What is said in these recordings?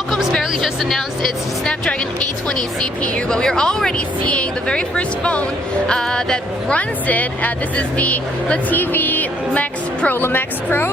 Qualcomm's barely just announced its Snapdragon 820 CPU, but we're already seeing the very first phone that runs it. This is the LeTV Max Pro,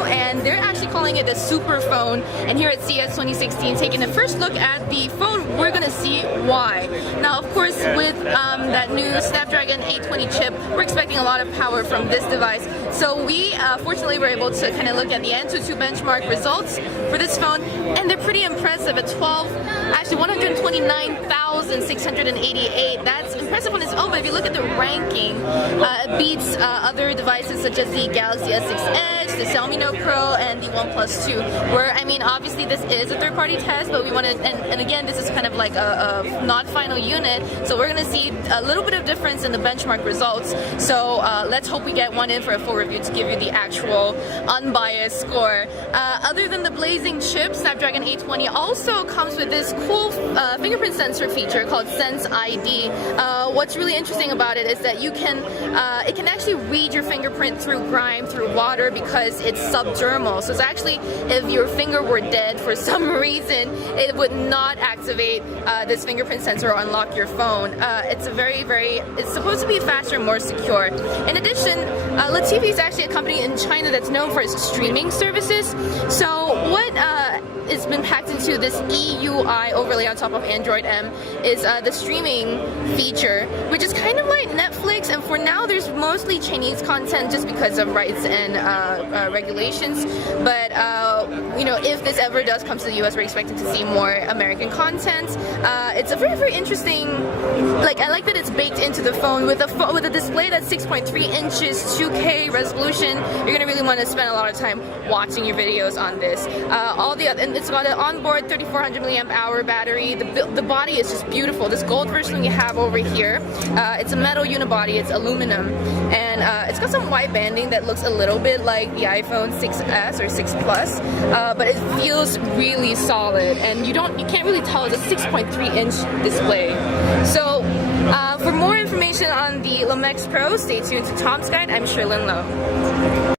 and they're actually calling it the Superphone. And here at CES 2016, taking a first look at the phone, we're gonna see why. Now, of course, with that new Snapdragon 820 chip, we're expecting a lot of power from this device. So we fortunately were able to kind of look at the AnTuTu benchmark results for this phone, and they're pretty impressive at 129,688. That's impressive on its own, but if you look at the ranking, it beats other devices such as the Galaxy S6 Edge, the Xiaomi Note Pro, and the OnePlus 2. Where, I mean, obviously this is a third-party test, but we want to, and again, this is kind of like a not final unit, so we're going to see a little bit of difference in the benchmark results. So let's hope we get one in for a full review to give you the actual unbiased score. Other than the blazing chip, Snapdragon 820 also comes with this cool fingerprint sensor feature called SenseID. What's really interesting about it is that you can, it can actually read your fingerprint through grime, through water, because it's subdermal. So it's actually, if your finger were dead for some reason, it would not activate this fingerprint sensor or unlock your phone. It's a it's supposed to be faster and more secure. In addition, LeTV is actually a company in China that's known for its streaming services. So what has been packed into this EUI overlay on top of Android M is the streaming feature, which is kind of like Netflix, and for now there's mostly Chinese content just because of rights and regulations, but you know, if this ever does come to the US, we're expecting to see more American content. It's a very interesting, like, I like that it's baked into the phone with a display that's 6.3 inches, 2K resolution. You're gonna really want to spend a lot of time watching your videos on this. And it's got an onboard 3400 milliamp hour battery. The body is just beautiful. This gold version we have over here, it's a metal unibody, it's aluminum, and it's got some white banding that looks a little bit like the iPhone 6s or 6 Plus, but it feels really solid, and you can't really tell it's a 6.3 inch display. So for more information on the Max Pro, stay tuned to Tom's Guide. I'm Sherlyn Lowe.